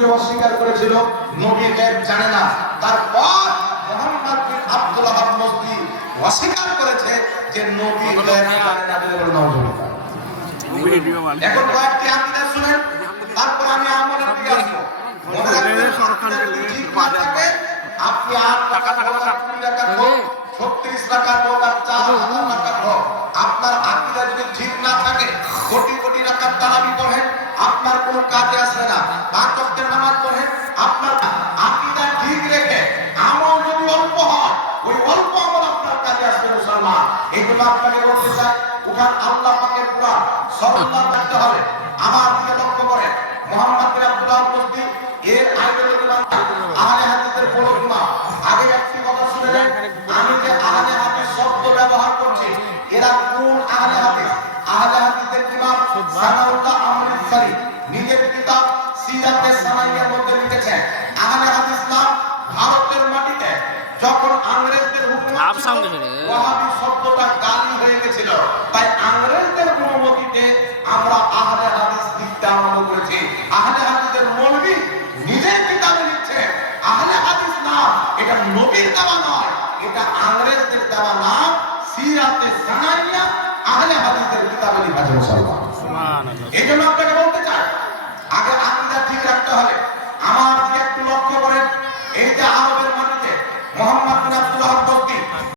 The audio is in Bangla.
যদিও অস্বীকার করেছিল নবী গায়েব জানে না, তারপর মুহাম্মদ বিন আব্দুল ওয়াহাব নজদি অস্বীকার করেছে যে নবী গায়েব জানে না। বলে নাউজুবিল্লাহ। এখন কয়েকটি আকীদা শুনেন, তারপর আমি আমলের দিকে আসব। মনে রাখবেন, ঠিক না থাকে আপনি 8 টাকা 20 টাকা হোক, 36 টাকা হোক আর 4000 টাকা হোক, আপনার আকীদা যদি ঠিক না থাকে, কোটি কোটি টাকার তারাবি পড়েন, আপনার কোনো কাজে আসবে না। 5 ওয়াক্তের নামাজ পড়েন, আপনার আকীদা ঠিক রেখে আমল যদি অল্প হয়, ওই অল্প আমল আপনার কাজে আসবে মুসলমান। এইগুলো আপনাকে বলতে চাই, ওখান আল্লাহ পাকের কুরআন সরলতা রাখতে হবে। আমার দিকে লক্ষ্য করেন, মুহাম্মদ বিন আব্দুল ওয়াহাব নজদি এর আইডিওলজি আহলে হাদিসের বড় ইমাম। আগে একটি কথা শুনে নেন, আমি যে আহলে হাদিস শব্দ ব্যবহার করছি, এরা কোন আহলে হাদিস? আহলে হাদিসের ইমাম সানাউল্লাহ আমৃতসরি নিজের কিতাব সিরাতে সামাইয়ার মধ্যে লিখেছেন, আহলে হাদিস নাম ভারতের মাটিতে যখন ইংরেজদের হুকুমত ছিল, ওয়াহাবি শব্দটা গালি হয়ে গেছিল, তাই ইংরেজদের অনুমতিতে আমরা আহলে হাদিস লিখতে আরম্ভ করেছি। আহলে হাদিসের মৌলভী নিজের কিতাবে লিখছে আহলে হাদিস নাম, এটা নবীর দেওয়া নয়, এটা ইংরেজদের দেওয়া নাম। সিরাতে সানাইয়া আহলে হাদিসের কিতাবে লেখা আছে মুসলমান। সুবহানাল্লাহ। এজন্য